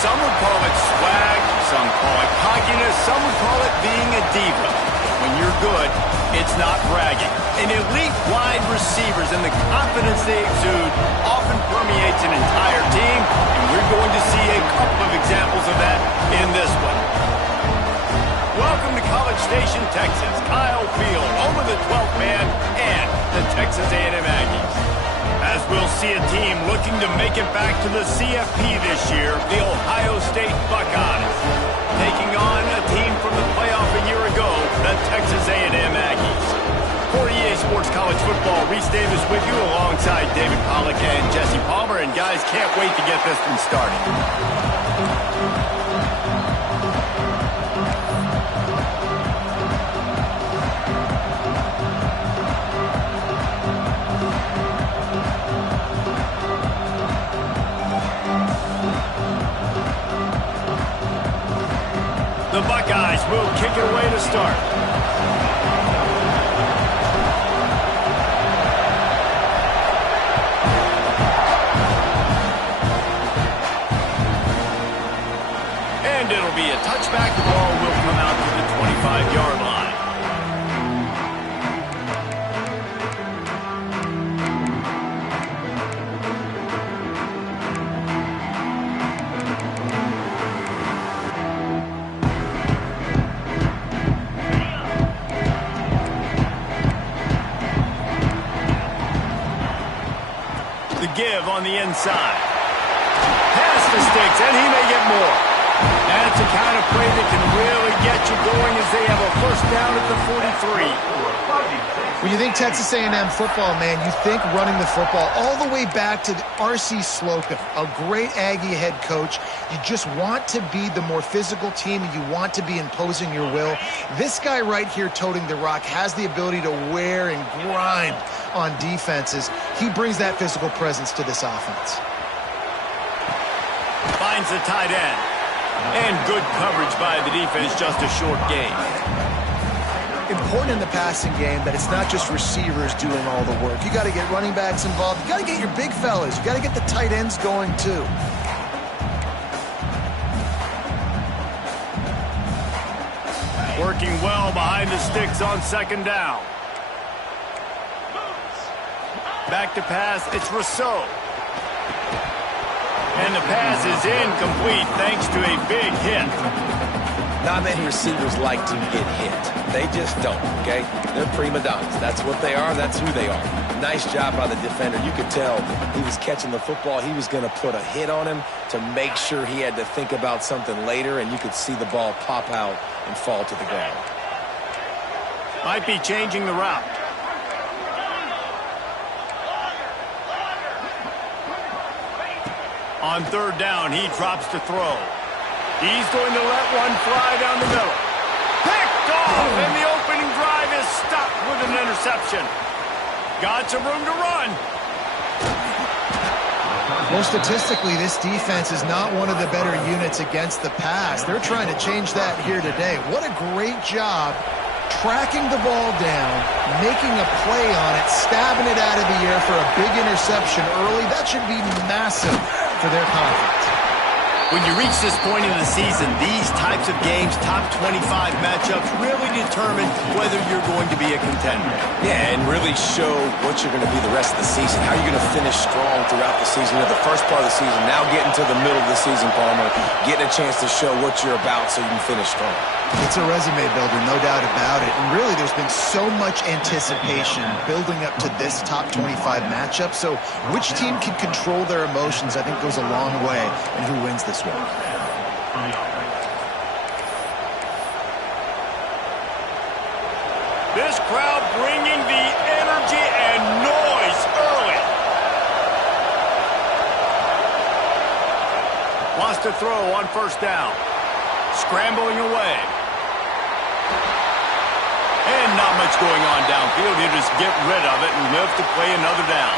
Some would call it swag, some call it cockiness, some would call it being a diva. When you're good, it's not bragging. And elite wide receivers and the confidence they exude often permeates an entire team, and we're going to see a couple of examples of that in this one. Welcome to College Station, Texas. Kyle Field, home of the 12th man and the Texas A&M Aggies. As we'll see a team looking to make it back to the CFP this year, the Ohio State Buckeyes. Taking on a team from the playoff a year ago, the Texas A&M Aggies. For EA Sports College Football, Reese Davis with you alongside David Pollack and Jesse Palmer. And guys, can't wait to get this one started. The Buckeyes will kick it away to start. And it'll be a touchback. The ball will come out to the 25-yard line. The give on the inside. Pass the sticks, and he may get more. That's the kind of play that can really get you going as they have a first down at the 43. When you think Texas A&M football, man, you think running the football all the way back to R.C. Slocum, a great Aggie head coach. You just want to be the more physical team, and you want to be imposing your will. This guy right here toting the rock has the ability to wear and grind on defenses. He brings that physical presence to this offense. Finds the tight end. And good coverage by the defense, just a short gain. Important in the passing game that it's not just receivers doing all the work. You got to get running backs involved. You got to get your big fellas. You got to get the tight ends going too. Working well behind the sticks on second down. Back to pass, it's Rousseau. And the pass is incomplete thanks to a big hit. Not many receivers like to get hit. They just don't, okay? They're prima donnas. That's what they are. That's who they are. Nice job by the defender. You could tell he was catching the football. He was going to put a hit on him to make sure he had to think about something later, and you could see the ball pop out and fall to the ground. Might be changing the route. On third down, he drops to throw. He's going to let one fly down the middle. Picked off, and the opening drive is stopped with an interception. Got some room to run. Well, statistically, this defense is not one of the better units against the pass. They're trying to change that here today. What a great job tracking the ball down, making a play on it, stabbing it out of the air for a big interception early. That should be massive for their confidence. When you reach this point in the season, these types of games, top 25 matchups, really determine whether you're going to be a contender. Yeah, and really show what you're going to be the rest of the season. How you're going to finish strong throughout the season. The first part of the season, now getting to the middle of the season, Palmer, getting a chance to show what you're about so you can finish strong. It's a resume builder, no doubt about it. And really, there's been so much anticipation building up to this top 25 matchup. So which team can control their emotions, I think, goes a long way in who wins this one. This crowd bringing the energy and noise early. Wants to throw on first down. Scrambling away. And not much going on downfield. He'll just get rid of it and live to play another down.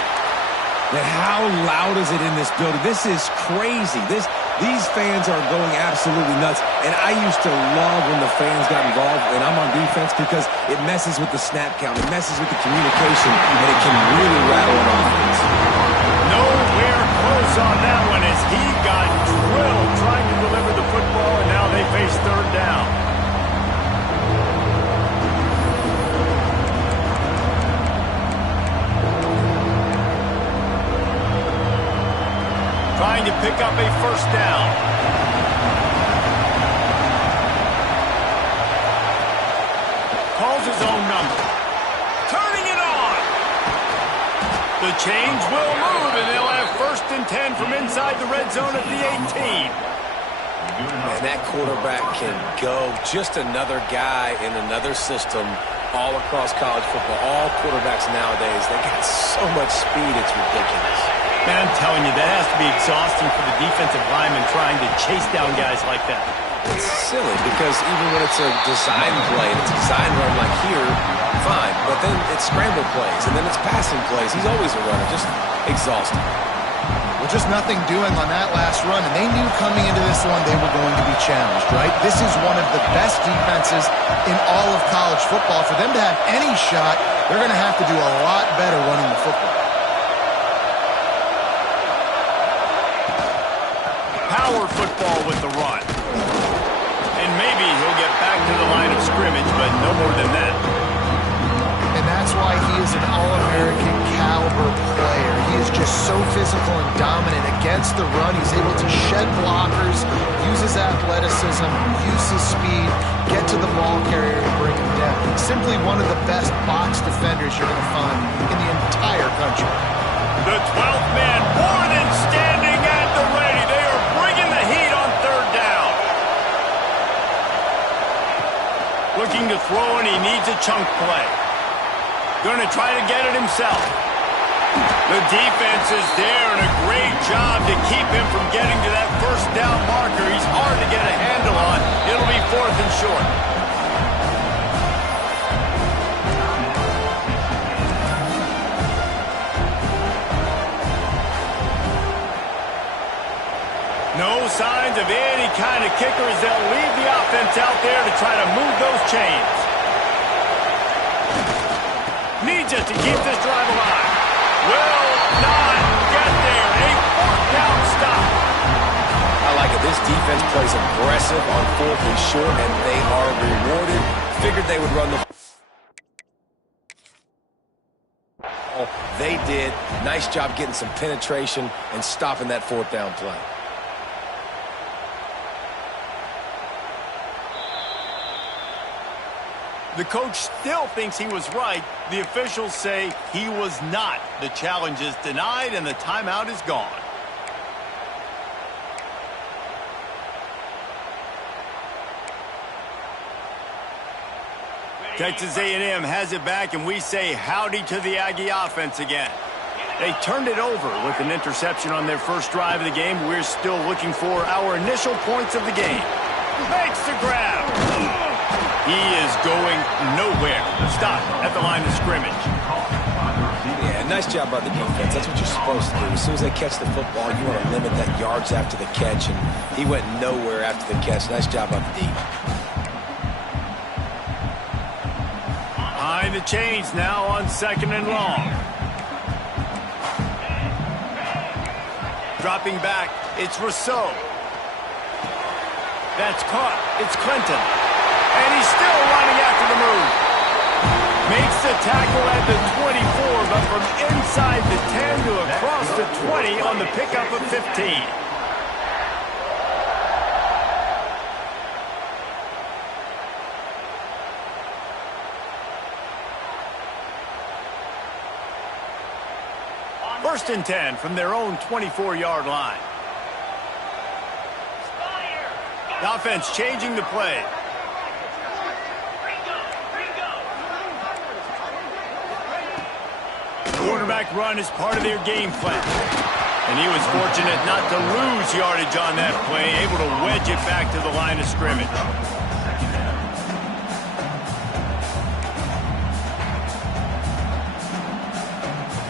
And how loud is it in this building? This is crazy. These fans are going absolutely nuts. And I used to love when the fans got involved, and I'm on defense, because it messes with the snap count. It messes with the communication, and it can really rattle an offense. Nowhere close on that one as he got drilled trying to trying to pick up a first down. Calls his own number. Turning it on. The change will move, and they'll have 1st and 10 from inside the red zone at the 18. And that quarterback can go. Just another guy in another system all across college football. All quarterbacks nowadays, they got so much speed, it's ridiculous. Man, I'm telling you, that has to be exhausting for the defensive lineman trying to chase down guys like that. It's silly because even when it's a design play, and it's a design run like here, fine. But then it's scramble plays, and then it's passing plays. He's always a runner. Just exhausting. Well, just nothing doing on that last run, and they knew coming into this one they were going to be challenged, right? This is one of the best defenses in all of college football. For them to have any shot, they're going to have to do a lot better running the football. Power football with the run. And maybe he'll get back to the line of scrimmage, but no more than that. And that's why he is an All-American caliber player. He is just so physical and dominant against the run. He's able to shed blockers, use his athleticism, use his speed, get to the ball carrier and bring him down. Simply one of the best box defenders you're going to find in the entire country. The 12th man more than standing at the ready. They are bringing the heat on 3rd down. Looking to throw, and he needs a chunk play. Going to try to get it himself. The defense is there, and a great job to keep him from getting to that 1st down marker. He's hard to get a handle on. It'll be 4th and short. No signs of any kind of kickers. They'll leave the offense out there to try to move those chains. Needs it to keep this drive alive. Will not get there. A 4th down stop. I like it. This defense plays aggressive on 4th and short, and they are rewarded. Figured they would run the... Oh, they did. Nice job getting some penetration and stopping that 4th down play. The coach still thinks he was right. The officials say he was not. The challenge is denied, and the timeout is gone. Texas A&M has it back, and we say howdy to the Aggie offense again. They turned it over with an interception on their first drive of the game. We're still looking for our initial points of the game. Makes the grab. He is going nowhere. Stop at the line of scrimmage. Yeah, nice job by the defense. That's what you're supposed to do. As soon as they catch the football, you want to limit that yards after the catch, and he went nowhere after the catch. Nice job by the D. Behind the chains now on 2nd and long. Dropping back, it's Rousseau. That's caught. It's Clinton. And he's still running after the move. Makes the tackle at the 24, but from inside the 10 to across the 20 on the pickup of 15. First and 10 from their own 24-yard line. The offense changing the play. Quarterback run is part of their game plan. And he was fortunate not to lose yardage on that play, able to wedge it back to the line of scrimmage.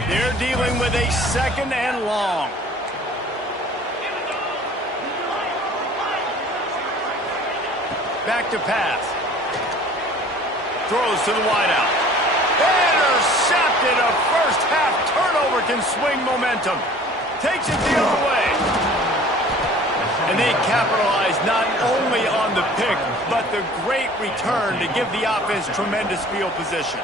They're dealing with a 2nd and long. Back to pass. Throws to the wideout. Intercepted. A first-half turnover can swing momentum. Takes it the other way. And they capitalize not only on the pick, but the great return to give the offense tremendous field position.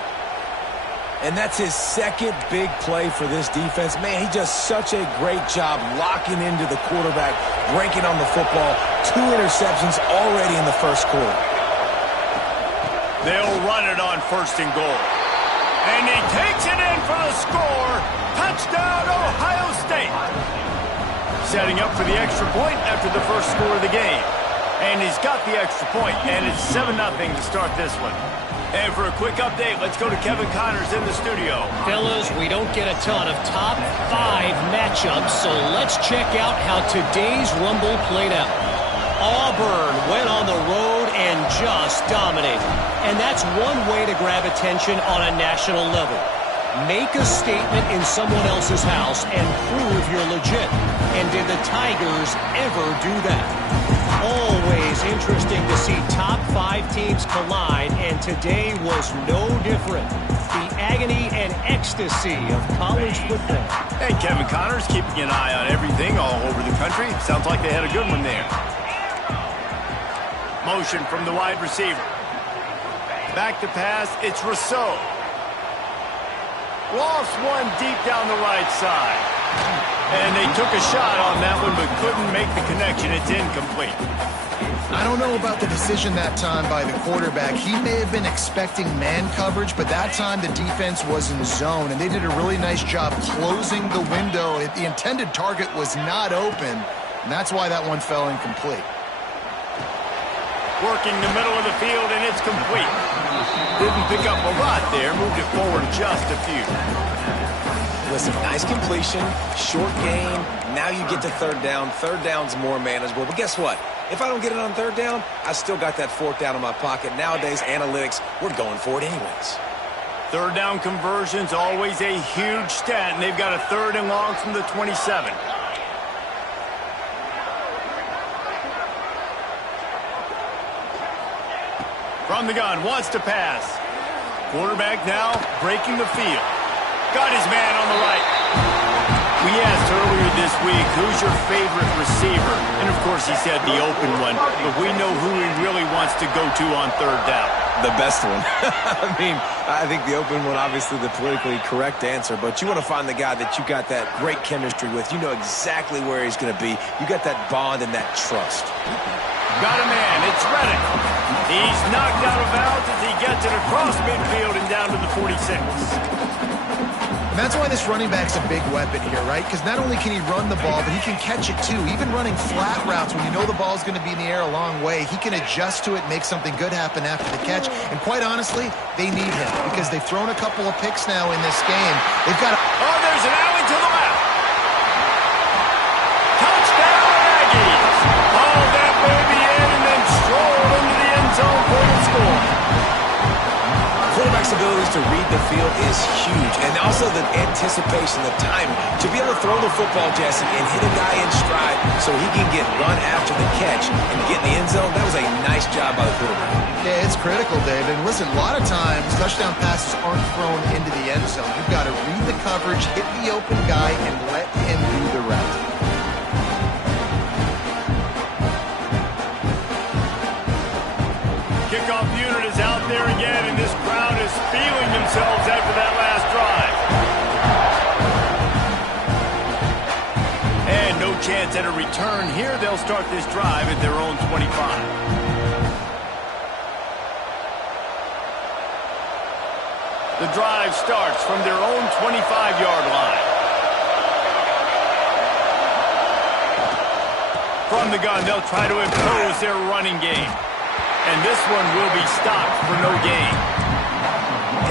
And that's his second big play for this defense. Man, he does such a great job locking into the quarterback, breaking on the football. 2 interceptions already in the first quarter. They'll run it on 1st and goal. And he takes it in for the score. Touchdown, Ohio State. Setting up for the extra point after the first score of the game. And he's got the extra point, and it's 7-0 to start this one. And for a quick update, let's go to Kevin Connors in the studio. Fellas, we don't get a ton of top 5 matchups, so let's check out how today's Rumble played out. Auburn went on the road and just dominated. And that's one way to grab attention on a national level. Make a statement in someone else's house and prove you're legit. And did the Tigers ever do that? Always interesting to see top 5 teams collide, and today was no different. The agony and ecstasy of college football. Hey, Kevin Connors keeping an eye on everything all over the country. Sounds like they had a good one there. Motion from the wide receiver. Back to pass, it's Rousseau. Lost one deep down the right side. And they took a shot on that one, but couldn't make the connection. It's incomplete. I don't know about the decision that time by the quarterback. He may have been expecting man coverage, but that time the defense was in zone, and they did a really nice job closing the window. The intended target was not open, and that's why that one fell incomplete. Working the middle of the field, and it's complete. Didn't pick up a lot there, moved it forward just a few. Listen, nice completion, short gain. Now you get to 3rd down. 3rd down's more manageable. But guess what? If I don't get it on 3rd down, I still got that 4th down in my pocket. Nowadays, analytics, we're going for it anyways. 3rd down conversion's always a huge stat, and they've got a 3rd and long from the 27. From the gun, wants to pass. Quarterback now breaking the field. Got his man on the right. We asked earlier this week, who's your favorite receiver? And, of course, he said the open one. But we know who he really wants to go to on 3rd down. The best one. I think the open one, obviously the politically correct answer. But you want to find the guy that you got that great chemistry with. You know exactly where he's going to be. You got that bond and that trust. Got a man. It's Reddick. He's knocked out of bounds as he gets it across midfield and down to the 46. And that's why this running back's a big weapon here, right? Because not only can he run the ball, but he can catch it too. Even running flat routes when you know the ball's going to be in the air a long way, he can adjust to it, make something good happen after the catch. And quite honestly, they need him because they've thrown a couple of picks now in this game. They've got Oh, there's an alley to the left. Touchdown, Aggies. Hauled that baby in and then strolled into the end zone for the score. Quarterback's abilities to read the field is huge, and also the anticipation, the timing. To be able to throw the football, Jesse, and hit a guy in stride so he can get run after the catch and get in the end zone, that was a nice job by the quarterback. Yeah, it's critical, Dave. And listen, a lot of times touchdown passes aren't thrown into the end zone. You've got to read the coverage, hit the open guy, and let him do the rest. Kickoff unit is out there again, and this crowd is feeling themselves after that last drive. And no chance at a return here. They'll start this drive at their own 25. The drive starts from their own 25-yard line. From the gun, they'll try to impose their running game. And this one will be stopped for no gain.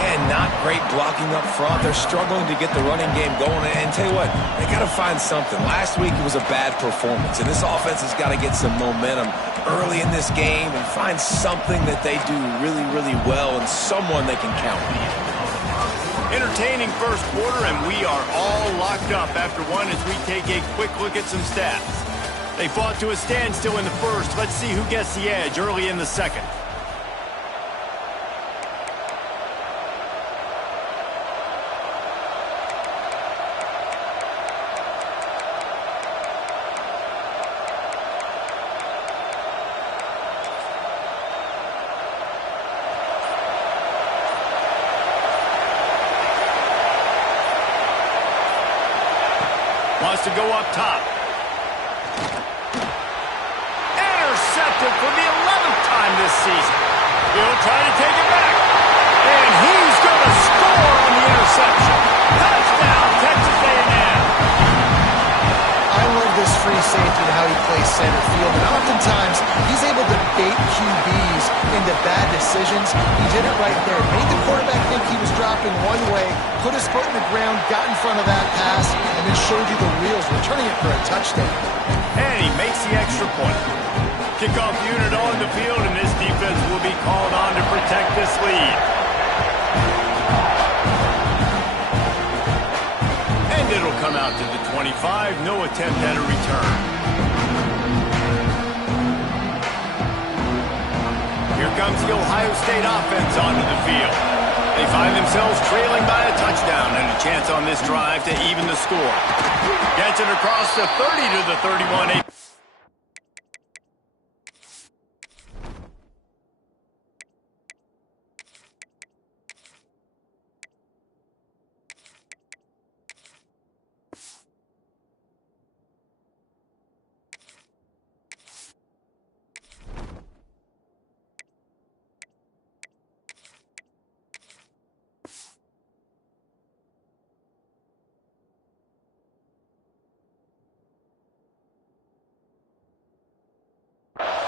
And not great blocking up front. They're struggling to get the running game going. And tell you what, they got to find something. Last week it was a bad performance, and this offense has got to get some momentum early in this game and find something that they do really, really well and someone they can count on. Entertaining first quarter, and we are all locked up after one as we take a quick look at some stats. They fought to a standstill in the first. Let's see who gets the edge early in the second. Wants to go up top. Intercepted for the 11th time this season. He'll try to take it back. And he's going to score on the interception. Touchdown, Texas A&M. I love this free safety and how he plays center field. And oftentimes, he's able to bait QBs into bad decisions. He did it right there. Made the quarterback think he was dropping one way, put his foot in the ground, got in front of that pass, and then showed you the wheels, returning it for a touchdown. And he makes the extra point. Kickoff unit on the field, and this defense will be called on to protect this lead. And it'll come out to the 25. No attempt at a return. Here comes the Ohio State offense onto the field. They find themselves trailing by a touchdown and a chance on this drive to even the score. Gets it across the 30 to the 31.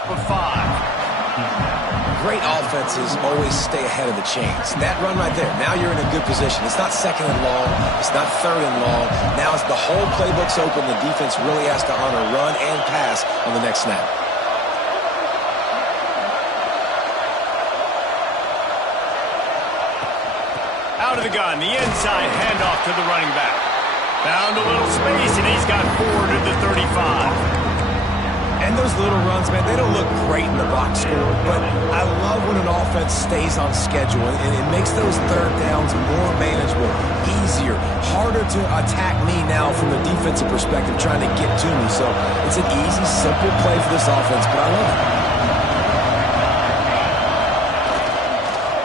For 5. Great offenses always stay ahead of the chains. That run right there, now you're in a good position. It's not second and long. It's not third and long. Now as the whole playbook's open, the defense really has to honor run and pass on the next snap. Out of the gun, the inside handoff to the running back. Found a little space, and he's got 4 to the 35. And those little runs, man, they don't look great in the box score, but I love when an offense stays on schedule, and it makes those third downs more manageable, easier, harder to attack me now from the defensive perspective trying to get to me. So it's an easy, simple play for this offense, but I love it.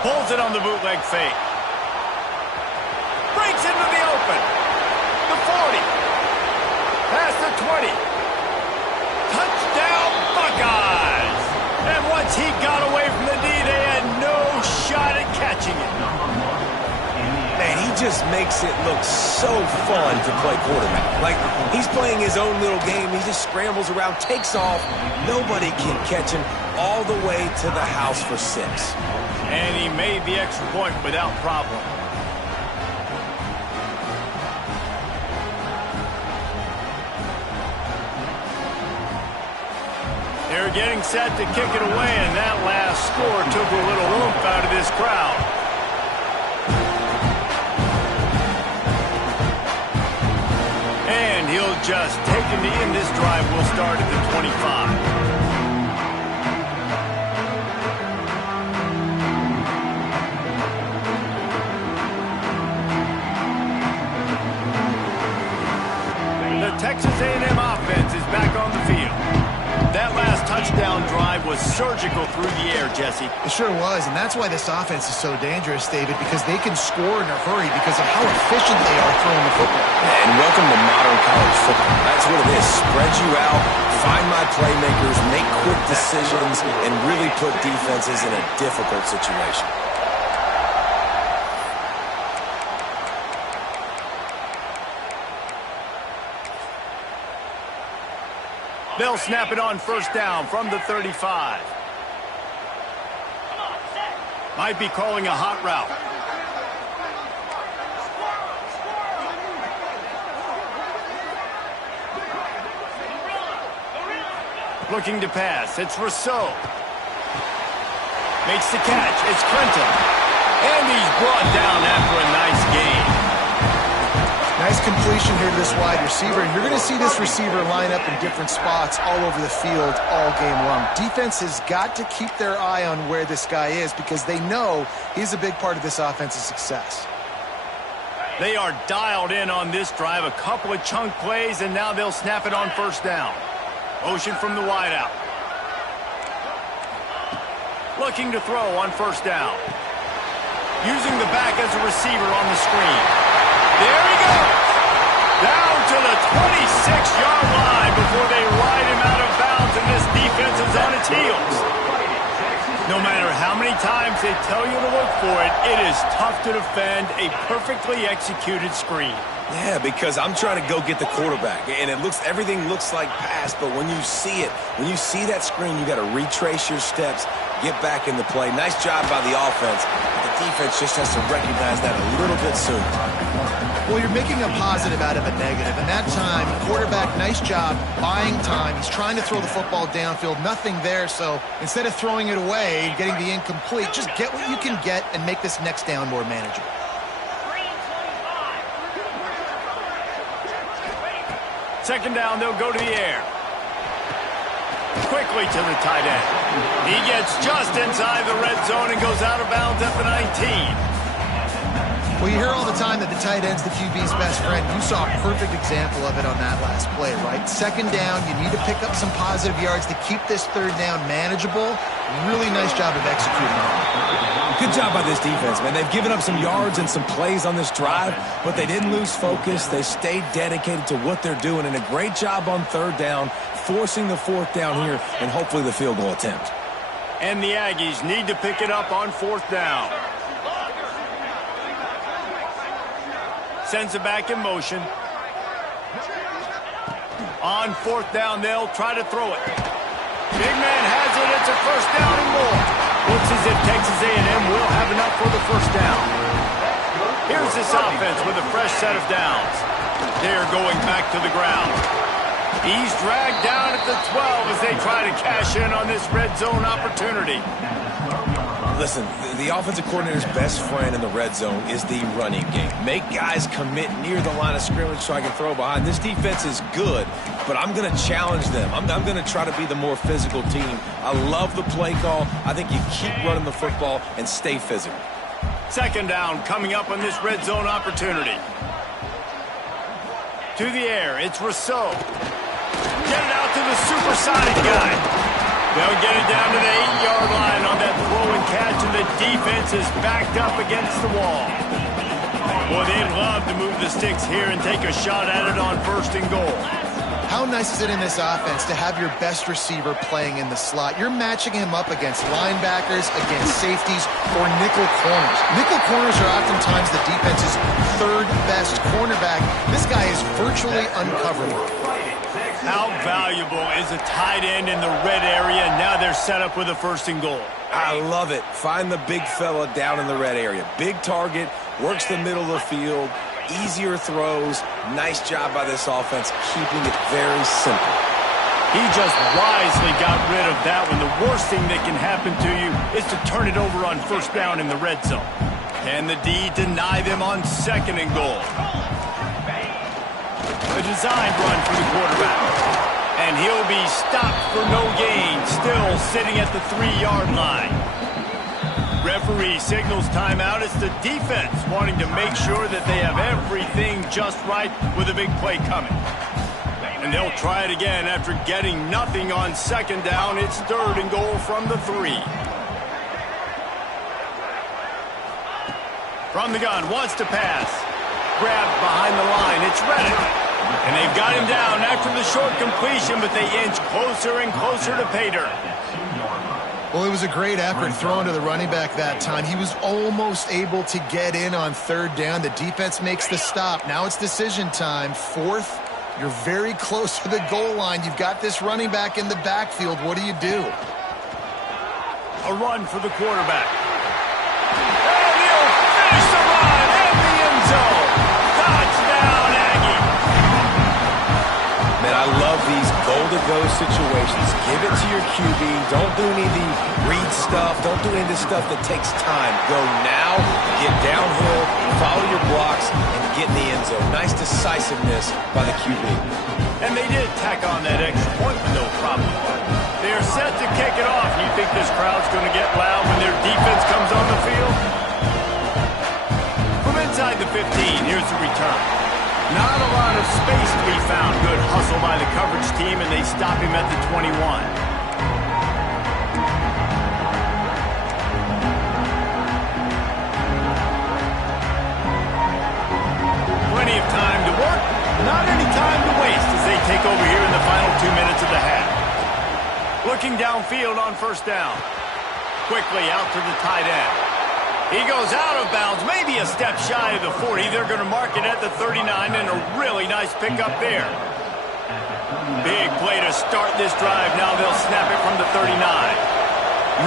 Pulls it on the bootleg fake. Breaks into the open. The 40. Past the 20. Touchdown, Buckeyes! And once he got away from the D, they had no shot at catching it. Man, he just makes it look so fun to play quarterback. Like, he's playing his own little game. He just scrambles around, takes off. Nobody can catch him all the way to the house for 6. And he made the extra point without problem. They're getting set to kick it away, and that last score took a little oomph out of this crowd. And he'll just take a knee, and this drive will start at the 25. The Texas A&M offense is back on the field. That last touchdown drive was surgical through the air, Jesse. It sure was, and that's why this offense is so dangerous, David, because they can score in a hurry because of how efficient they are throwing the football. And welcome to modern college football. That's what it is. Spread you out, find my playmakers, make quick decisions, and really put defenses in a difficult situation. They'll snap it on first down from the 35. Might be calling a hot route. Looking to pass. It's Rousseau. Makes the catch. It's Clinton. And he's brought down after a nice gain. Nice completion here to this wide receiver, and you're going to see this receiver line up in different spots all over the field all game long. Defense has got to keep their eye on where this guy is because they know he's a big part of this offense's success. They are dialed in on this drive. A couple of chunk plays, and now they'll snap it on first down. Motion from the wideout. Looking to throw on first down. Using the back as a receiver on the screen. There he goes. Down to the 26-yard line before they ride him out of bounds, and this defense is on its heels. No matter how many times they tell you to look for it, it is tough to defend a perfectly executed screen. Yeah, because I'm trying to go get the quarterback, and everything looks like pass, but when you see it, when you see that screen, you got to retrace your steps, get back in the play. Nice job by the offense, but the defense just has to recognize that a little bit sooner. Well, you're making a positive out of a negative, and that time, quarterback, nice job buying time. He's trying to throw the football downfield, nothing there, so instead of throwing it away and getting the incomplete, just get what you can get and make this next down more manageable. Second down, they'll go to the air. Quickly to the tight end. He gets just inside the red zone and goes out of bounds at the 19. Well, you hear all the time that the tight end's the QB's best friend. You saw a perfect example of it on that last play, right? Second down, you need to pick up some positive yards to keep this third down manageable. Really nice job of executing on it. Good job by this defense, man. They've given up some yards and some plays on this drive, but they didn't lose focus. They stayed dedicated to what they're doing, and a great job on third down, forcing the fourth down here, and hopefully the field goal attempt. And the Aggies need to pick it up on fourth down. Sends it back in motion. On fourth down, they'll try to throw it. Big man has it. It's a first down and more. Looks as if Texas A&M will have enough for the first down. Here's this offense with a fresh set of downs. They're going back to the ground. He's dragged down at the 12 as they try to cash in on this red zone opportunity. Listen, the offensive coordinator's best friend in the red zone is the running game. Make guys commit near the line of scrimmage so I can throw behind. This defense is good, but I'm going to challenge them. I'm going to try to be the more physical team. I love the play call. I think you keep running the football and stay physical. Second down coming up on this red zone opportunity. To the air, it's Rousseau. Get it out to the supersonic guy. They'll get it down to the 8-yard line on that throw and catch, and the defense is backed up against the wall. Boy, they'd love to move the sticks here and take a shot at it on first and goal. How nice is it in this offense to have your best receiver playing in the slot? You're matching him up against linebackers, against safeties, or nickel corners. Nickel corners are oftentimes the defense's third best cornerback. This guy is virtually uncoverable. How valuable is a tight end in the red area? Now they're set up with a first and goal. I love it. Find the big fella down in the red area. Big target, works the middle of the field, easier throws. Nice job by this offense, keeping it very simple. He just wisely got rid of that one. The worst thing that can happen to you is to turn it over on first down in the red zone. Can the D deny them on second and goal? A designed run for the quarterback. And he'll be stopped for no gain, still sitting at the 3-yard line. Referee signals timeout. It's the defense wanting to make sure that they have everything just right with a big play coming. And they'll try it again after getting nothing on second down. It's third and goal from the 3. From the gun, wants to pass. Grabbed behind the line. It's Reddick. And they've got him down after the short completion, but they inch closer and closer to pay dirt. Well, it was a great effort throwing to the running back that time. He was almost able to get in on third down. The defense makes the stop. Now it's decision time. Fourth, you're very close to the goal line. You've got this running back in the backfield. What do you do? A run for the quarterback. And he'll finish the run in the end zone. Touchdown, Aggie. Man, I love these goal-to-go situations. Give it to your QB. Don't do any of the read stuff. Don't do any of the stuff that takes time. Go now, get downhill, follow your blocks, and get in the end zone. Nice decisiveness by the QB. And they did tack on that extra point with no problem. They're set to kick it off. You think this crowd's going to get loud when their defense comes on the field? From inside the 15, here's the return. Not a lot of space to be found. Good hustle by the coverage team, and they stop him at the 21. Plenty of time to work. Not any time to waste as they take over here in the final 2 minutes of the half. Looking downfield on first down. Quickly out to the tight end. He goes out of bounds, maybe a step shy of the 40. They're going to mark it at the 39, and a really nice pickup there. Big play to start this drive. Now they'll snap it from the 39.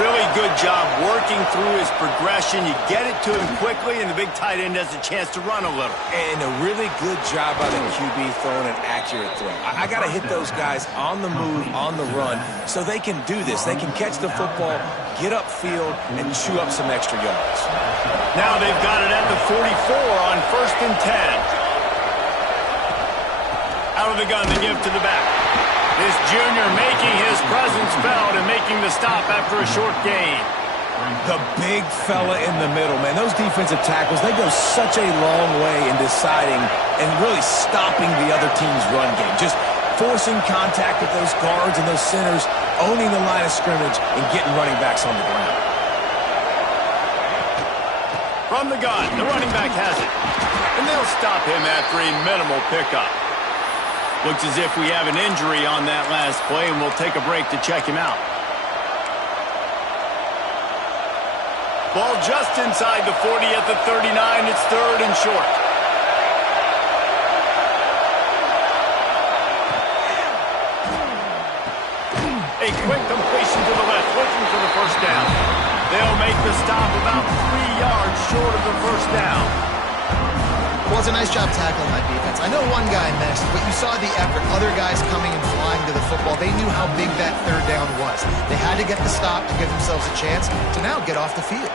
Really good job working through his progression. You get it to him quickly, and the big tight end has a chance to run a little. And a really good job by the QB throwing an accurate throw. I got to hit those guys on the move, on the run, so they can do this. They can catch the football, get upfield, and chew up some extra yards. Now they've got it at the 44 on 1st and 10. Out of the gun, they give to the back. This junior making his presence felt and making the stop after a short gain. The big fella in the middle, man. Those defensive tackles, they go such a long way in deciding and really stopping the other team's run game. Just forcing contact with those guards and those centers, owning the line of scrimmage, and getting running backs on the ground. From the gun, the running back has it. And they'll stop him after a minimal pickup. Looks as if we have an injury on that last play, and we'll take a break to check him out. Ball just inside the 40 at the 39. It's 3rd and short. A quick completion to the left, looking for the first down. They'll make the stop about 3 yards short of the first down. Well, it's a nice job tackling that defense. I know one guy missed, but you saw the effort. Other guys coming and flying to the football. They knew how big that 3rd down was. They had to get the stop to give themselves a chance to now get off the field.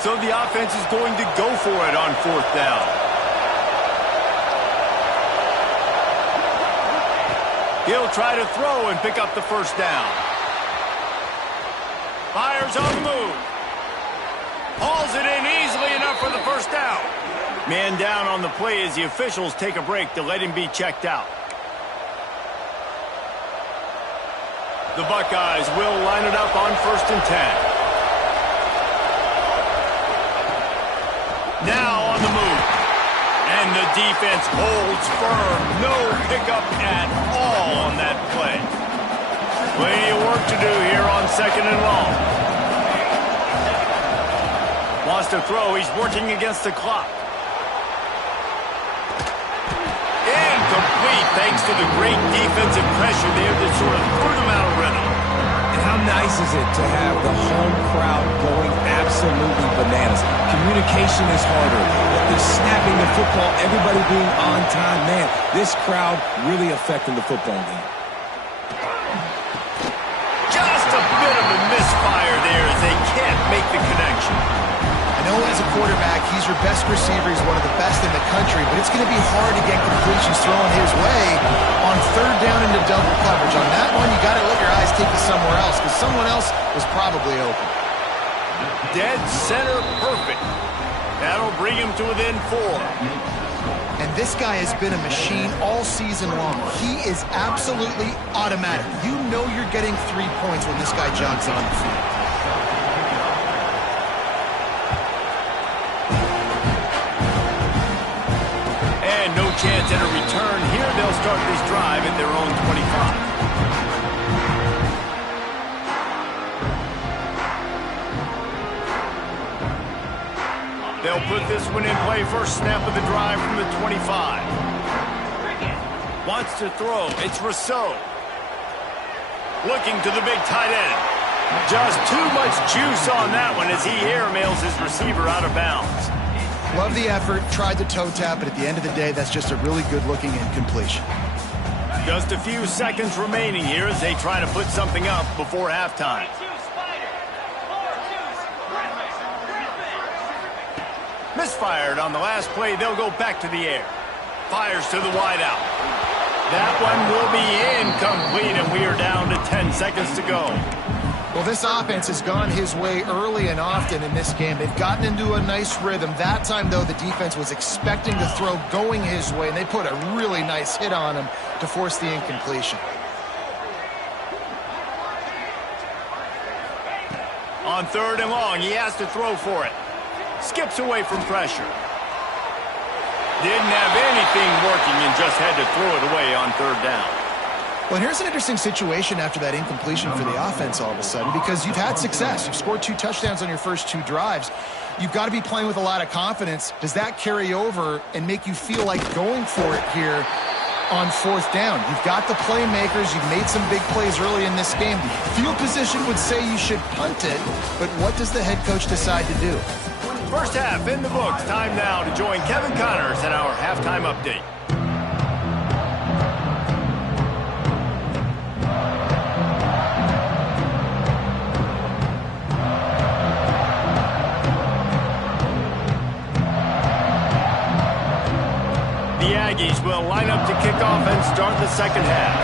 So the offense is going to go for it on 4th down. He'll try to throw and pick up the first down. Fires on the move. Hauls it in easily enough for the first down. Man down on the play as the officials take a break to let him be checked out. The Buckeyes will line it up on 1st and 10. Now on the move. And the defense holds firm. No pickup at all on that play. Plenty of work to do here on 2nd and long. Wants to throw. He's working against the clock. Incomplete thanks to the great defensive pressure there that sort of threw them out of rhythm. And how nice is it to have the home crowd going absolutely bananas? Communication is harder. They're snapping the football, everybody being on time. Man, this crowd really affecting the football game. Just a bit of a misfire there as they can't make the connection. I know as a quarterback, he's your best receiver. He's one of the best in the country, but it's going to be hard to get completions thrown his way on 3rd down into double coverage. On that one, you got to let your eyes take you somewhere else because someone else was probably open. Dead center perfect. That'll bring him to within 4. And this guy has been a machine all season long. He is absolutely automatic. You know you're getting 3 points when this guy jogs on the field. And no chance at a return. Here they'll start this drive at their own 25. They'll put this one in play. First snap of the drive from the 25. Wants to throw. It's Rousseau. Looking to the big tight end. Just too much juice on that one as he airmails his receiver out of bounds. Love the effort. Tried to toe tap, but at the end of the day, that's just a really good-looking incompletion. Just a few seconds remaining here as they try to put something up before halftime. Misfired on the last play. They'll go back to the air. Fires to the wideout. That one will be incomplete, and we are down to 10 seconds to go. Well, this offense has gone his way early and often in this game. They've gotten into a nice rhythm. That time, though, the defense was expecting the throw going his way, and they put a really nice hit on him to force the incompletion. On 3rd and long, he has to throw for it. Skips away from pressure. Didn't have anything working and just had to throw it away on 3rd down. Well, here's an interesting situation after that incompletion for the offense all of a sudden, because you've had success. You've scored 2 touchdowns on your first 2 drives. You've got to be playing with a lot of confidence. Does that carry over and make you feel like going for it here on 4th down? You've got the playmakers. You've made some big plays early in this game. Field position would say you should punt it, but what does the head coach decide to do? First half in the books. Time now to join Kevin Connors in our halftime update. The Aggies will line up to kick off and start the second half.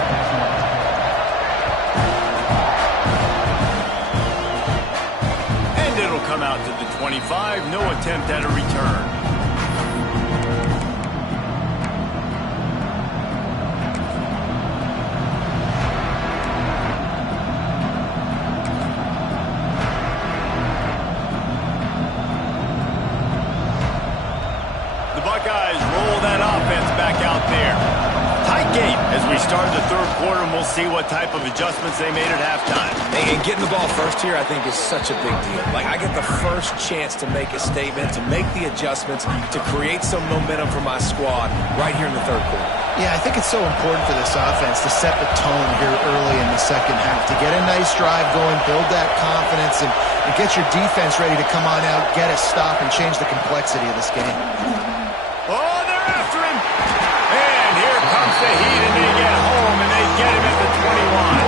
And it'll come out to the 25. No attempt at a return. The Buckeyes roll that offense back out there. Tight game as we start the 3rd quarter, and we'll see what type of adjustments they made at halftime. And getting the ball first here, I think, is such a big deal. Like, I get the first chance to make a statement, to make the adjustments, to create some momentum for my squad right here in the 3rd quarter. Yeah, I think it's so important for this offense to set the tone here early in the second half, to get a nice drive going, build that confidence, and get your defense ready to come on out, get a stop, and change the complexity of this game. Oh, they're after him. And here comes the heat, and they get home, and they get him at the 21.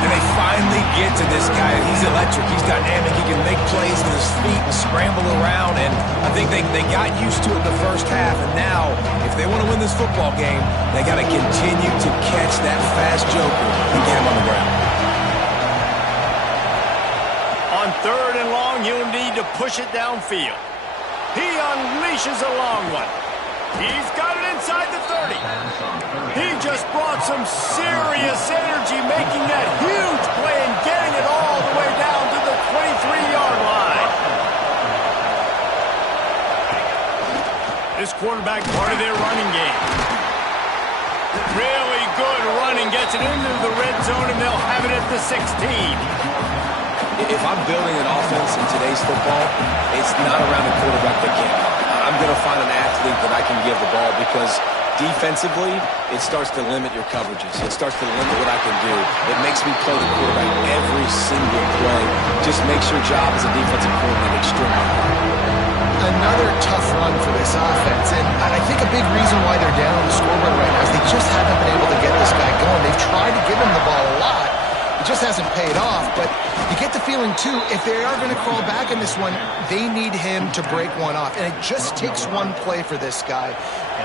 And they finally get to this guy. He's electric. He's dynamic. He can make plays with his feet and scramble around. And I think they got used to it in the first half. And now, if they want to win this football game, they got to continue to catch that fast joker and get him on the ground. On 3rd and long, he'll need to push it downfield. He unleashes a long one. He's got it inside the 30. He just brought some serious energy, making that huge play and getting it all the way down to the 23-yard line. This quarterback part of their running game. Really good running, gets it into the red zone, and they'll have it at the 16. If I'm building an offense in today's football, it's not around a quarterback that can't run. I'm going to find an athlete that I can give the ball, because defensively, it starts to limit your coverages. It starts to limit what I can do. It makes me play the quarterback every single play. Just makes your job as a defensive coordinator extremely hard. Another tough run for this offense, and I think a big reason why they're down on the scoreboard right now is they just haven't been able to get this guy going. They've tried to give him the ball a lot. It just hasn't paid off, but you get the feeling, too, if they are going to crawl back in this one, they need him to break one off. And it just takes one play for this guy.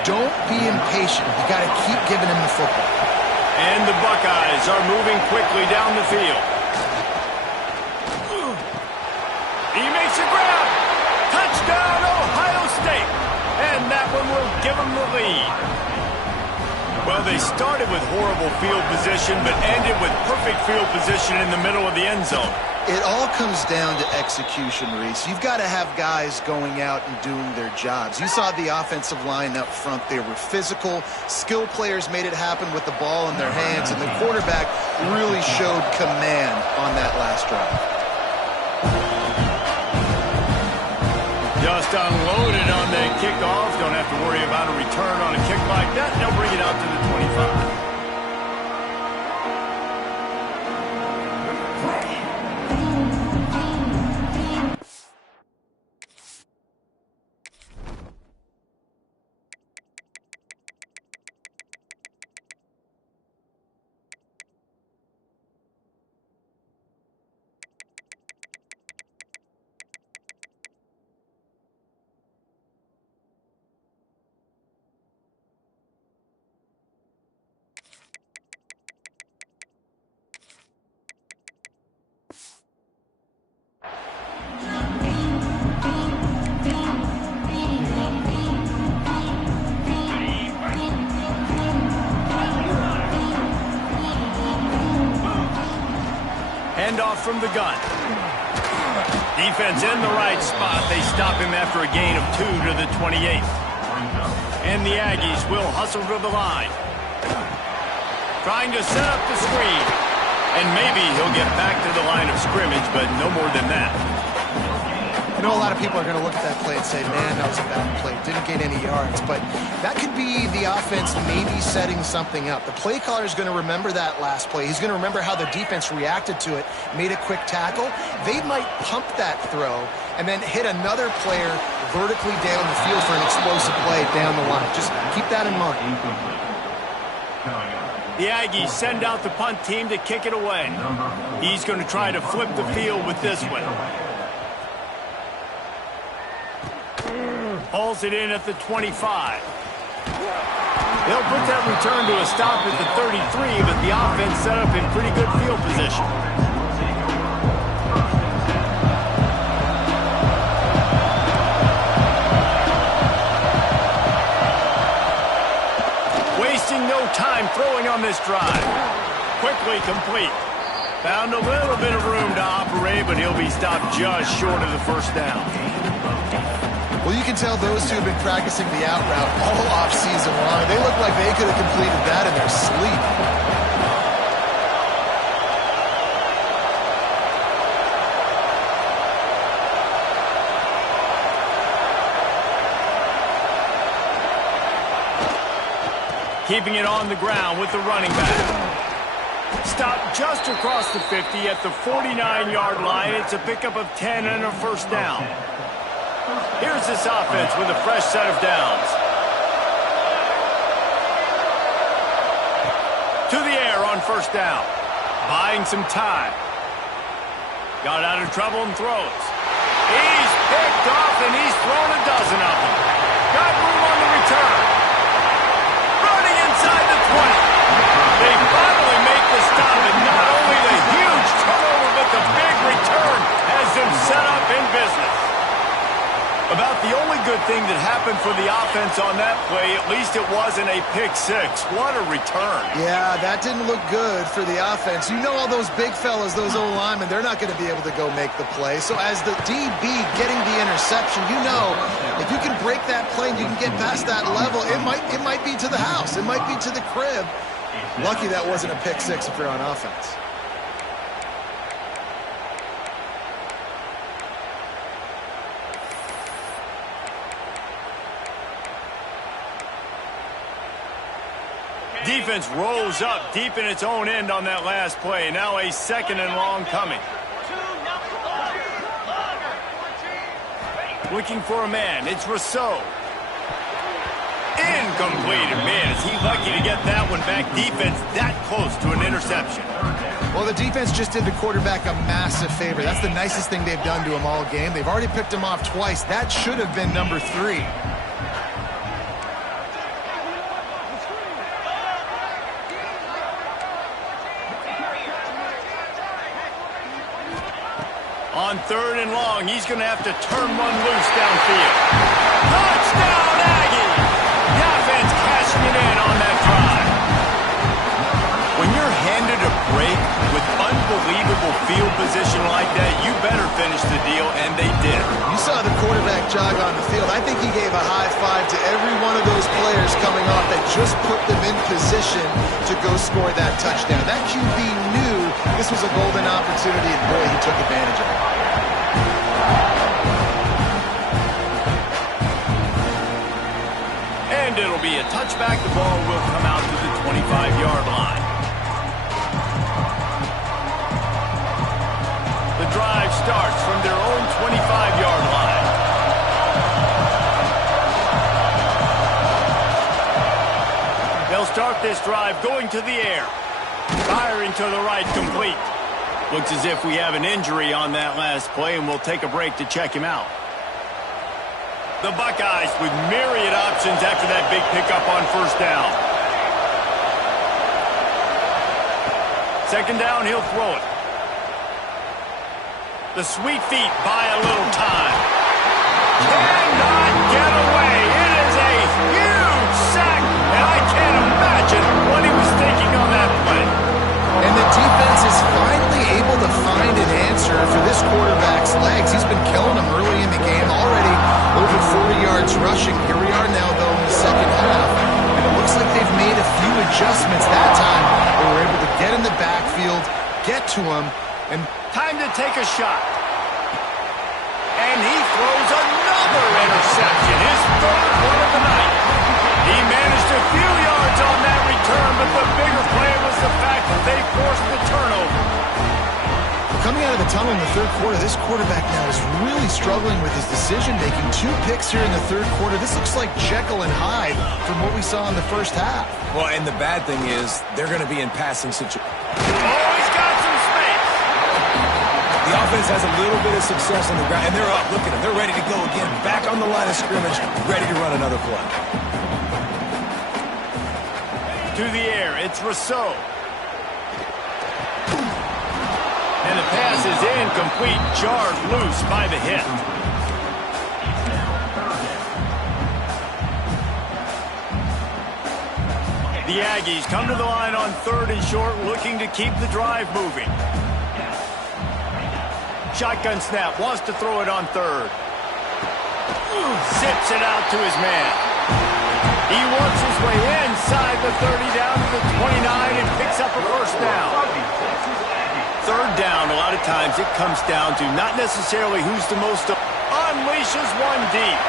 Don't be impatient. You got to keep giving him the football. And the Buckeyes are moving quickly down the field. He makes a grab. Touchdown, Ohio State. And that one will give them the lead. Well, they started with horrible field position, but ended with perfect field position in the middle of the end zone. It all comes down to execution, Reese. You've got to have guys going out and doing their jobs. You saw the offensive line up front. They were physical. Skill players made it happen with the ball in their hands, and the quarterback really showed command on that last drive. Just unloaded on that kickoff. Don't have to worry about a return on a kick like that. They'll bring it out to the 25. Handoff from the gun. Defense in the right spot. They stop him after a gain of 2 to the 28. And the Aggies will hustle to the line. Trying to set up the screen. And maybe he'll get back to the line of scrimmage, but no more than that. I know a lot of people are going to look at that play and say, man, that was a bad play. Didn't gain any yards. But that could be the offense maybe setting something up. The play caller is going to remember that last play. He's going to remember how the defense reacted to it, made a quick tackle. They might pump that throw and then hit another player vertically down the field for an explosive play down the line. Just keep that in mind. The Aggies send out the punt team to kick it away. He's going to try to flip the field with this one. Hauls it in at the 25. They'll put that return to a stop at the 33, but the offense set up in pretty good field position. Wasting no time throwing on this drive. Quickly complete. Found a little bit of room to operate, but he'll be stopped just short of the first down. Well, you can tell those two have been practicing the out route all off-season long. They look like they could have completed that in their sleep. Keeping it on the ground with the running back. Stopped just across the 50 at the 49-yard line. It's a pickup of 10 and a first down. Here's this offense with a fresh set of downs. To the air on first down. Buying some time. Got out of trouble and throws. He's picked off and he's thrown a dozen of them. Got room on the return. Running inside the 20. They finally make the stop, and not only the huge turnover, but the big return has them set up in business. About the only good thing that happened for the offense on that play, at least it wasn't a pick six. What a return. Yeah, that didn't look good for the offense. You know all those big fellas, those O-linemen, they're not going to be able to go make the play. So as the DB getting the interception, you know, if you can break that play and you can get past that level, it might be to the house. It might be to the crib. Lucky that wasn't a pick six if you're on offense. Defense rolls up deep in its own end on that last play. Now a second and long coming. Looking for a man. It's Rousseau. Incomplete. Man, is he lucky to get that one back. Defense that close to an interception. Well, the defense just did the quarterback a massive favor. That's the nicest thing they've done to him all game. They've already picked him off twice. That should have been number 3. On third and long, he's going to have to turn one loose downfield. Touchdown, Aggie! The offense cashing it in on that drive. When you're handed a break with unbelievable field position like that, you better finish the deal, and they did. You saw the quarterback jog on the field. I think he gave a high five to every one of those players coming off that just put them in position to go score that touchdown. That QB knew this was a golden opportunity, and boy, he took advantage of it. And it'll be a touchback. The ball will come out to the 25-yard line. The drive starts from their own 25-yard line. They'll start this drive going to the air. Firing to the right, complete. Looks as if we have an injury on that last play, and we'll take a break to check him out. The Buckeyes with myriad options after that big pickup on first down. Second down, he'll throw it. The sweet feet buy a little time. Cannot get away. It is a huge sack, and I can't imagine what he was thinking on that play. And the defense is finally able to find field, get to him, and time to take a shot. And he throws another interception, his third one of the night. He managed a few yards on that return, but the bigger play was the fact that they forced the turnover. Coming out of the tunnel in the third quarter, this quarterback now is really struggling with his decision-making. 2 picks here in the third quarter. This looks like Jekyll and Hyde from what we saw in the first half. Well, and the bad thing is they're going to be in passing situations. Oh, he's got some space. The offense has a little bit of success on the ground, and they're up. Look at them. They're ready to go again. Back on the line of scrimmage, ready to run another play. To the air, it's Rousseau. And the pass is incomplete, jarred loose by the hit. The Aggies come to the line on 3rd and short, looking to keep the drive moving. Shotgun snap, wants to throw it on 3rd. Zips it out to his man. He works his way inside the 30 down to the 29 and picks up a first down. 3rd down, a lot of times it comes down to not necessarily who's the most unleashes one deep.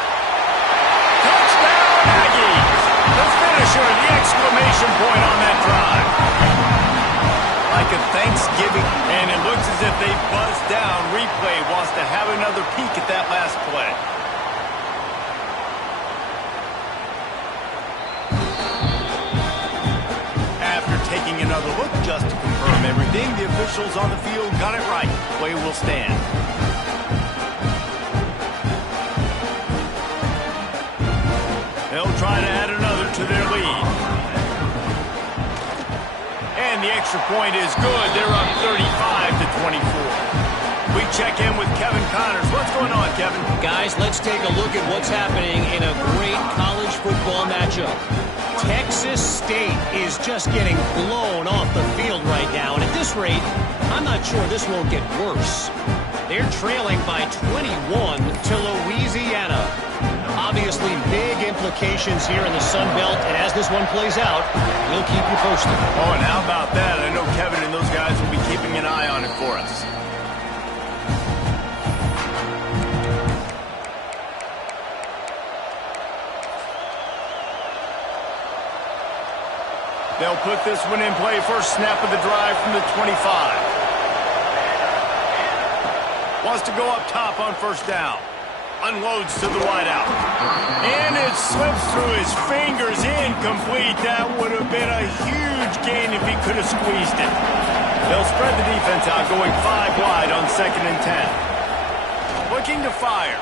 Touchdown Aggies! The finisher, the exclamation point on that drive. Like a Thanksgiving, and it looks as if they buzzed down. Replay wants to have another peek at that last play. Taking another look just to confirm everything, the officials on the field got it right. Play will stand. They'll try to add another to their lead. And the extra point is good. They're up 35-24. We check in with Kevin Connors. What's going on, Kevin? Guys, let's take a look at what's happening in a great college football matchup. Texas State is just getting blown off the field right now. And at this rate, I'm not sure this won't get worse. They're trailing by 21 to Louisiana. Obviously, big implications here in the Sun Belt. And as this one plays out, we'll keep you posted. Oh, and how about that? I know Kevin and those guys will be keeping an eye on it for us. They'll put this one in play. First snap of the drive from the 25. Wants to go up top on first down. Unloads to the wideout. And it slips through his fingers. Incomplete. That would have been a huge gain if he could have squeezed it. They'll spread the defense out, going 5 wide on 2nd and 10. Looking to fire.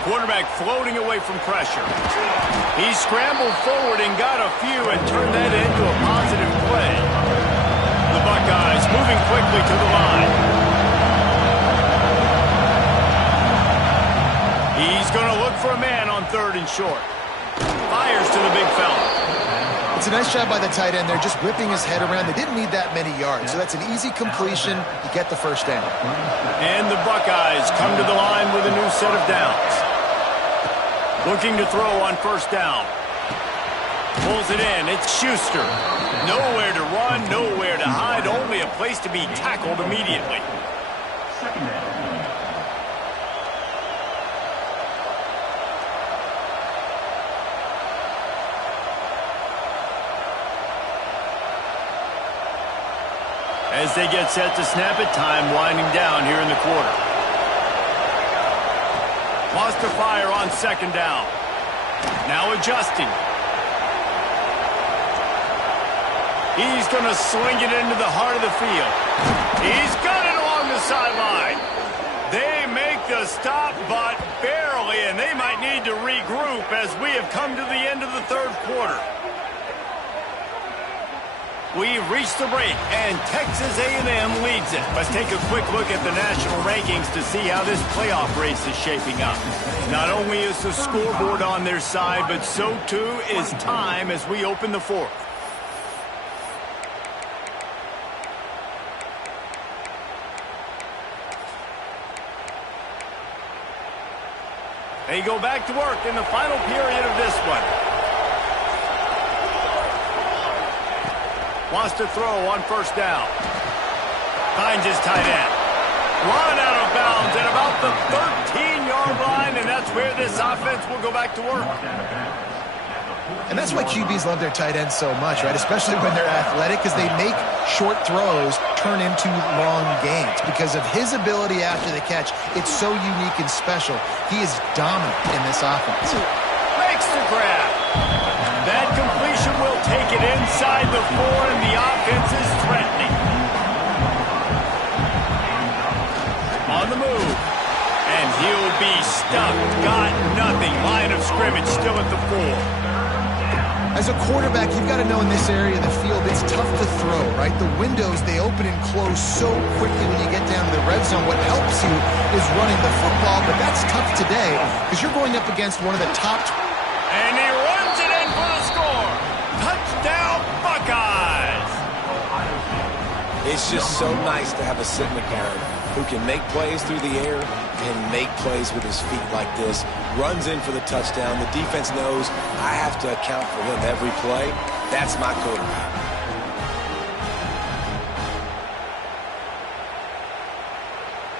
Quarterback floating away from pressure. He scrambled forward and got a few and turned that into a positive play. The Buckeyes moving quickly to the line. He's going to look for a man on 3rd and short. Fires to the big fella. It's a nice job by the tight end there, just whipping his head around. They didn't need that many yards, so that's an easy completion. You get the first down. And the Buckeyes come to the line with a new set of downs. Looking to throw on first down. Pulls it in. It's Schuster. Nowhere to run, nowhere to hide, only a place to be tackled immediately. As they get set to snap it, time winding down here in the quarter. Wants to fire on 2nd down. Now adjusting. He's going to swing it into the heart of the field. He's got it along the sideline. They make the stop, but barely, and they might need to regroup as we have come to the end of the 3rd quarter. We've reached the break, and Texas A&M leads it. Let's take a quick look at the national rankings to see how this playoff race is shaping up. Not only is the scoreboard on their side, but so too is time as we open the 4th. They go back to work in the final period of this one. Wants to throw on first down. Finds his tight end. Run out of bounds at about the 13-yard line, and that's where this offense will go back to work. And that's why QBs love their tight ends so much, right? Especially when they're athletic, because they make short throws turn into long gains. Because of his ability after the catch, it's so unique and special. He is dominant in this offense. Makes the grab. That completion will take it inside the 4, and the offense is threatening. On the move. And he'll be stuffed. Got nothing. Line of scrimmage still at the 4. As a quarterback, you've got to know in this area of the field, it's tough to throw, right? The windows, they open and close so quickly when you get down to the red zone. What helps you is running the football, but that's tough today because you're going up against one of the top. And he runs it in for the score. Touchdown, Buckeyes. It's just so nice to have a Sid McCarron who can make plays through the air and make plays with his feet like this. Runs in for the touchdown. The defense knows I have to account for him every play. That's my quarterback.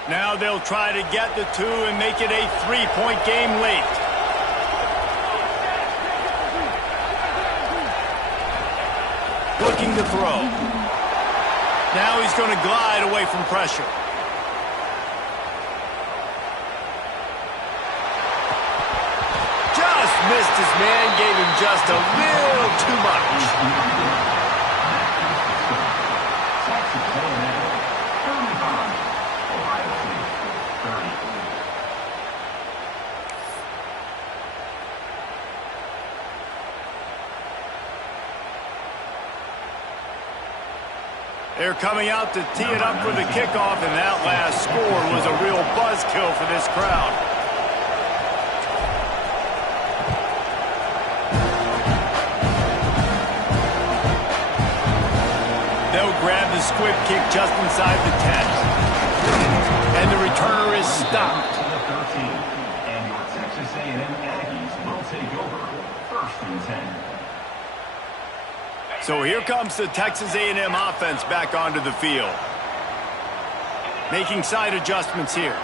Now they'll try to get the 2 and make it a 3-point game late. Looking to throw. Now he's going to glide away from pressure. Missed his man, gave him just a little too much. They're coming out to tee it up for the kickoff, and that last score was a real buzzkill for this crowd. Grab the squib kick just inside the 10. And the returner is stopped. And your Texas A&M Aggies will take over 1st and 10. So here comes the Texas A&M offense back onto the field. Making side adjustments here.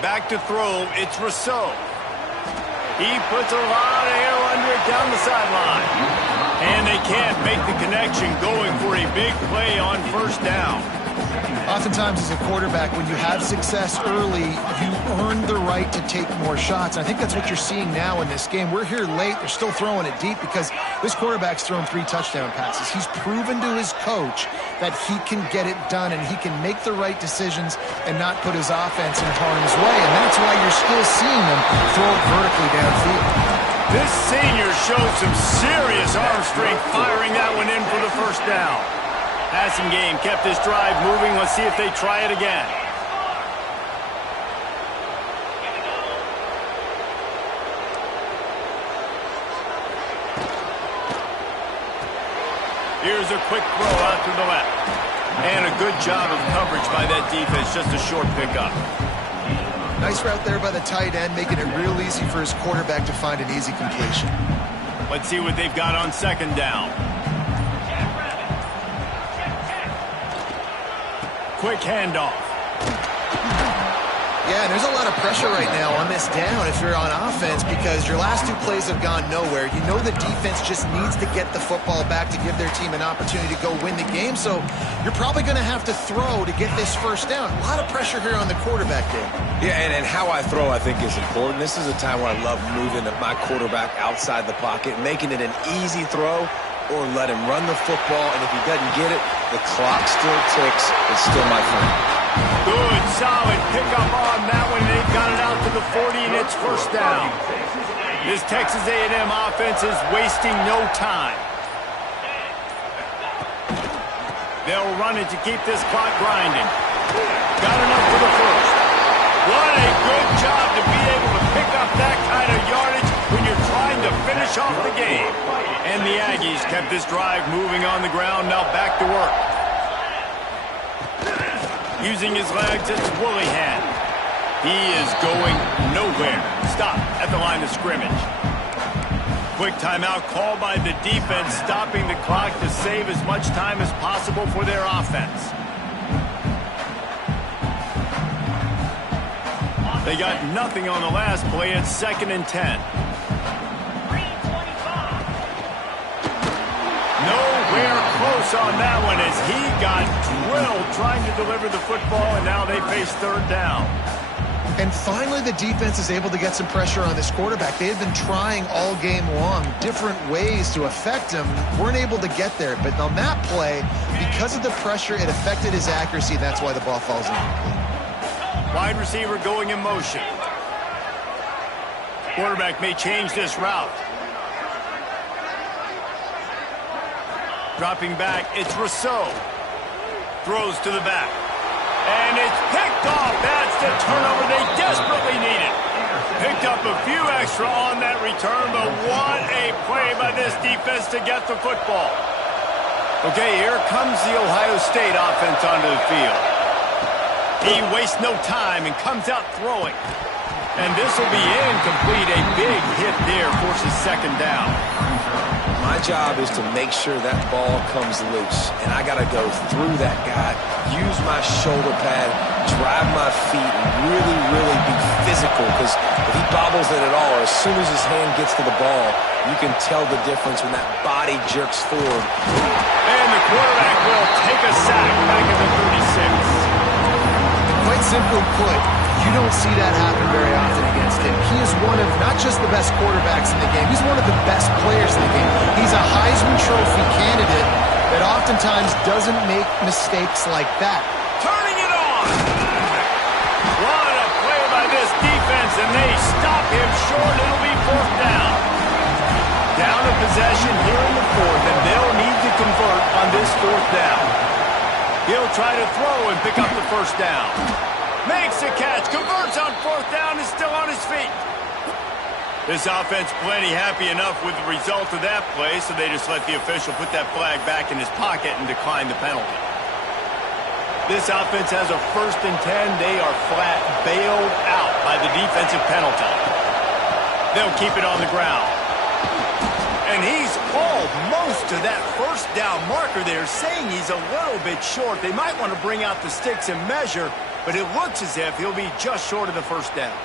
Back to throw, it's Rousseau. He puts a lot of air under it down the sideline. And they can't make the connection, going for a big play on 1st down. Oftentimes as a quarterback, when you have success early, you earn the right to take more shots. And I think that's what you're seeing now in this game. We're here late. They're still throwing it deep because this quarterback's thrown 3 touchdown passes. He's proven to his coach that he can get it done and he can make the right decisions and not put his offense in harm's way. And that's why you're still seeing them throw it vertically downfield. This senior showed some serious arm strength firing that one in for the 1st down. Passing game kept this drive moving. Let's see if they try it again. Here's a quick throw out to the left. And a good job of coverage by that defense. Just a short pickup. Nice route there by the tight end, making it real easy for his quarterback to find an easy completion. Let's see what they've got on 2nd down. Quick handoff. Yeah, there's a lot of pressure right now on this down if you're on offense because your last 2 plays have gone nowhere. You know the defense just needs to get the football back to give their team an opportunity to go win the game, so you're probably going to have to throw to get this 1st down. A lot of pressure here on the quarterback there. Yeah, and how I throw, I think, is important. This is a time where I love moving my quarterback outside the pocket, making it an easy throw, or let him run the football, and if he doesn't get it, the clock still ticks. It's still my friend. Good, solid pickup on that one. They've got it out to the 40, and it's 1st down. This Texas A&M offense is wasting no time. They'll run it to keep this clock grinding. Got enough for the 1st. What a good job to be able to pick up that kind of yardage when you're trying to finish off the game. And the Aggies kept this drive moving on the ground. Now back to work. Using his legs, it's Willihan. He is going nowhere. Stop at the line of scrimmage. Quick timeout called by the defense, stopping the clock to save as much time as possible for their offense. They got nothing on the last play. It's 2nd and 10. Nowhere close on that one as he got drilled trying to deliver the football, and now they face 3rd down. And finally, the defense is able to get some pressure on this quarterback. They had been trying all game long different ways to affect him. Weren't able to get there. But on that play, because of the pressure, it affected his accuracy. That's why the ball falls incomplete. Wide receiver going in motion. Quarterback may change this route. Dropping back, it's Rousseau. Throws to the back. And it's picked off. That's the turnover they desperately needed. Picked up a few extra on that return, but what a play by this defense to get the football. Okay, here comes the Ohio State offense onto the field. He wastes no time and comes out throwing. And this will be incomplete. A big hit there forces 2nd down. My job is to make sure that ball comes loose, and I got to go through that guy, use my shoulder pad, drive my feet, and really, really be physical, because if he bobbles it at all, as soon as his hand gets to the ball, you can tell the difference when that body jerks forward. And the quarterback will take a sack back at the 36. Quite simply put, you don't see that happen very often against him. He is one of not just the best quarterbacks in the game, he's one of the best players in the game. He's a Heisman Trophy candidate that oftentimes doesn't make mistakes like that. Turning it on! What a play by this defense, and they stop him short. It'll be 4th down. Down a possession here in the 4th, and they'll need to convert on this 4th down. He'll try to throw and pick up the 1st down. Makes a catch, converts on 4th down, and still on his feet. This offense plenty happy enough with the result of that play, so they just let the official put that flag back in his pocket and decline the penalty. This offense has a 1st and 10. They are flat bailed out by the defensive penalty. They'll keep it on the ground. And he's almost to that 1st down marker there, saying he's a little bit short. They might want to bring out the sticks and measure, but it looks as if he'll be just short of the 1st down.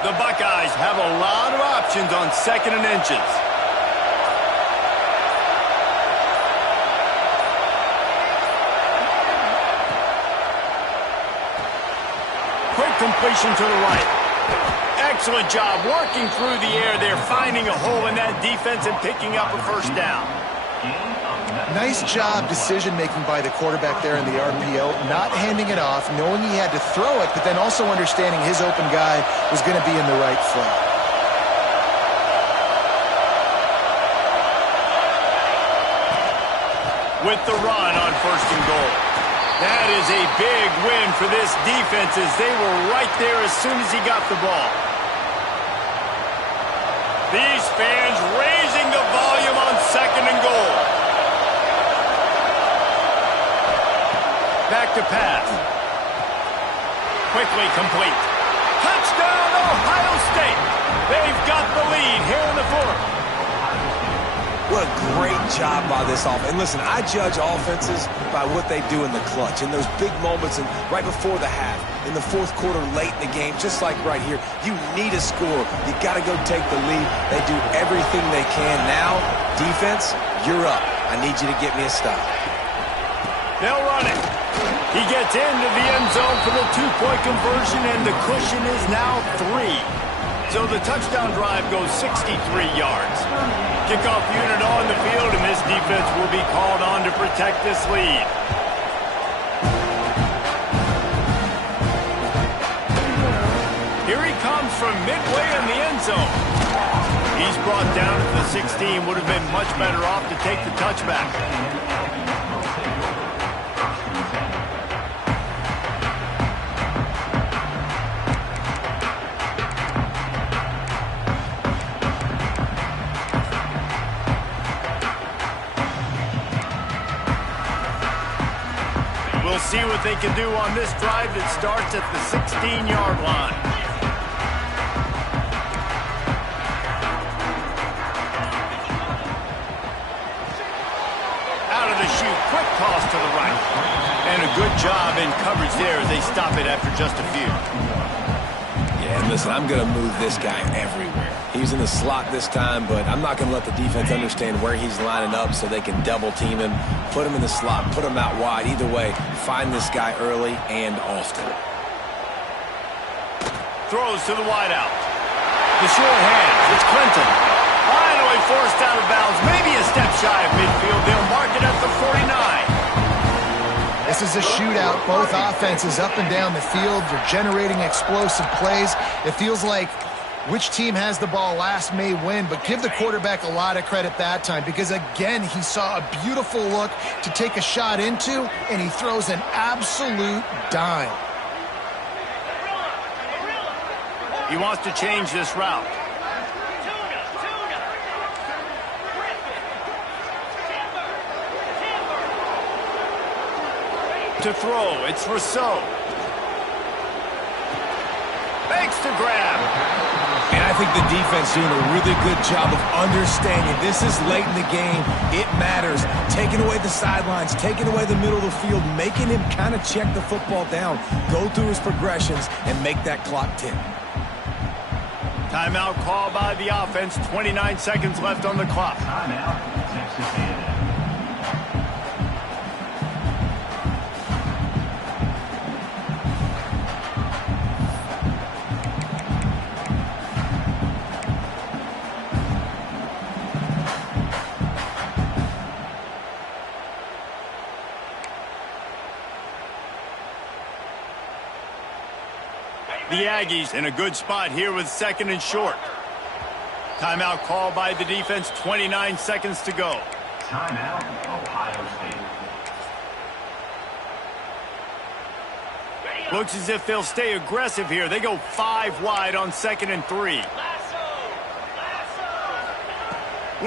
The Buckeyes have a lot of options on 2nd and inches. Quick completion to the right. Excellent job working through the air there, finding a hole in that defense and picking up a 1st down. Nice job decision-making by the quarterback there in the RPO, not handing it off, knowing he had to throw it, but then also understanding his open guy was going to be in the right spot. With the run on 1st and goal. That is a big win for this defense as they were right there as soon as he got the ball. These fans raising the volume on 2nd and goal. Back to pass. Quickly complete. Touchdown, Ohio State. They've got the lead here in the 4th. What a great job by this offense. And listen, I judge offenses by what they do in the clutch, in those big moments and right before the half, in the 4th quarter, late in the game, just like right here. You need a score. You got to go take the lead. They do everything they can. Now, defense, you're up. I need you to get me a stop. They'll run it. He gets into the end zone for the 2-point conversion, and the cushion is now 3. So the touchdown drive goes 63 yards. Kickoff unit on the field, and this defense will be called on to protect this lead. Here he comes from midway in the end zone. He's brought down at the 16. Would have been much better off to take the touchback. See what they can do on this drive that starts at the 16-yard line. Out of the chute, quick toss to the right. And a good job in coverage there as they stop it after just a few. Yeah, and listen, I'm going to move this guy everywhere. He's in the slot this time, but I'm not going to let the defense understand where he's lining up so they can double team him, put him in the slot, put him out wide. Either way, find this guy early and often. Throws to the wideout. The sure hands. It's Clinton. Finally forced out of bounds. Maybe a step shy of midfield. They'll mark it at the 49. This is a shootout. Both offenses up and down the field. They're generating explosive plays. It feels like which team has the ball last may win, but give the quarterback a lot of credit that time because, again, he saw a beautiful look to take a shot into, and he throws an absolute dime. He wants to change this route. To throw, it's Rousseau. Makes the grab. And I think the defense doing a really good job of understanding this is late in the game. It matters. Taking away the sidelines, taking away the middle of the field, making him kind of check the football down, go through his progressions, and make that clock tick. Timeout called by the offense. 29 seconds left on the clock. Timeout, Texas A&M. The Aggies in a good spot here with 2nd and short. Timeout called by the defense. 29 seconds to go. Timeout, Ohio State. Looks as if they'll stay aggressive here. They go 5 wide on 2nd and 3.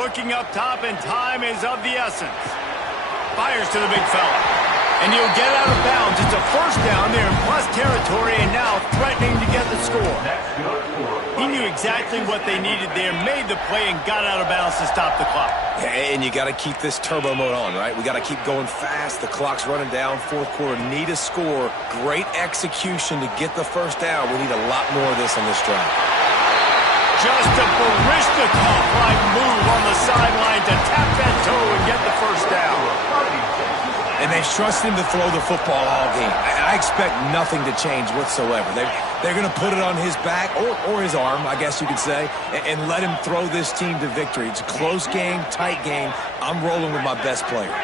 Looking up top, and time is of the essence. Fires to the big fella. And he'll get out of bounds. It's a first down there in plus territory, and now threatening to get the score. He knew exactly what they needed there, made the play, and got out of bounds to stop the clock. And you got to keep this turbo mode on, right? We got to keep going fast. The clock's running down. 4th quarter, need a score. Great execution to get the first down. We need a lot more of this on this drive. Just a Barishnikov-like move on the sideline to tap that toe and get the first down. And they've trusted him to throw the football all game. I expect nothing to change whatsoever. They're going to put it on his back, or his arm, I guess you could say, and let him throw this team to victory. It's a close game, tight game. I'm rolling with my best player.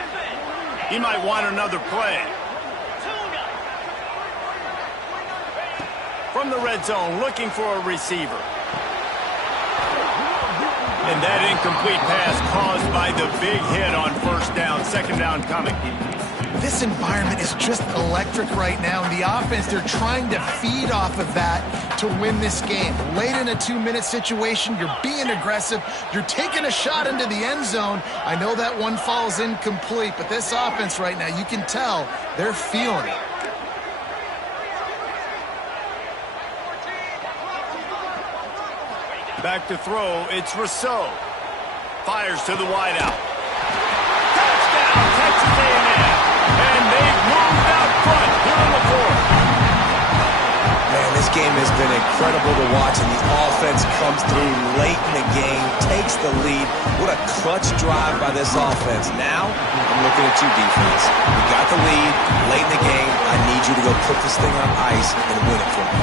He might want another play. From the red zone, looking for a receiver. And that incomplete pass caused by the big hit on first down. 2nd down coming. This environment is just electric right now, and the offense, they're trying to feed off of that to win this game. Late in a 2-minute situation, you're being aggressive, you're taking a shot into the end zone. I know that one falls incomplete, but this offense right now, you can tell they're feeling it. Back to throw, it's Rousseau. Fires to the wideout. Touchdown, Texas A&M. And they've moved out front here in the 4th. Man, this game has been incredible to watch, and the offense comes through late in the game, takes the lead. What a clutch drive by this offense. Now, I'm looking at you, defense. You got the lead late in the game. I need you to go put this thing on ice and win it for me.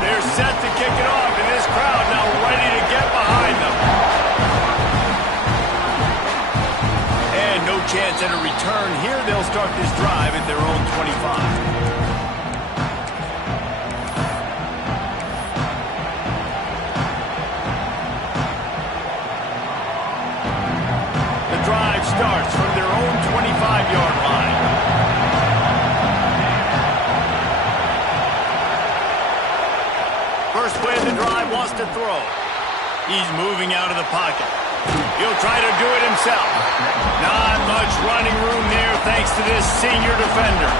They're set to kick it off, and this crowd now ready to get behind them. And no chance at a return here. They'll start this drive at their own 25. The drive starts from their own 25-yard line. First play of the drive wants to throw. He's moving out of the pocket. He'll try to do it himself. Not much running room there thanks to this senior defender.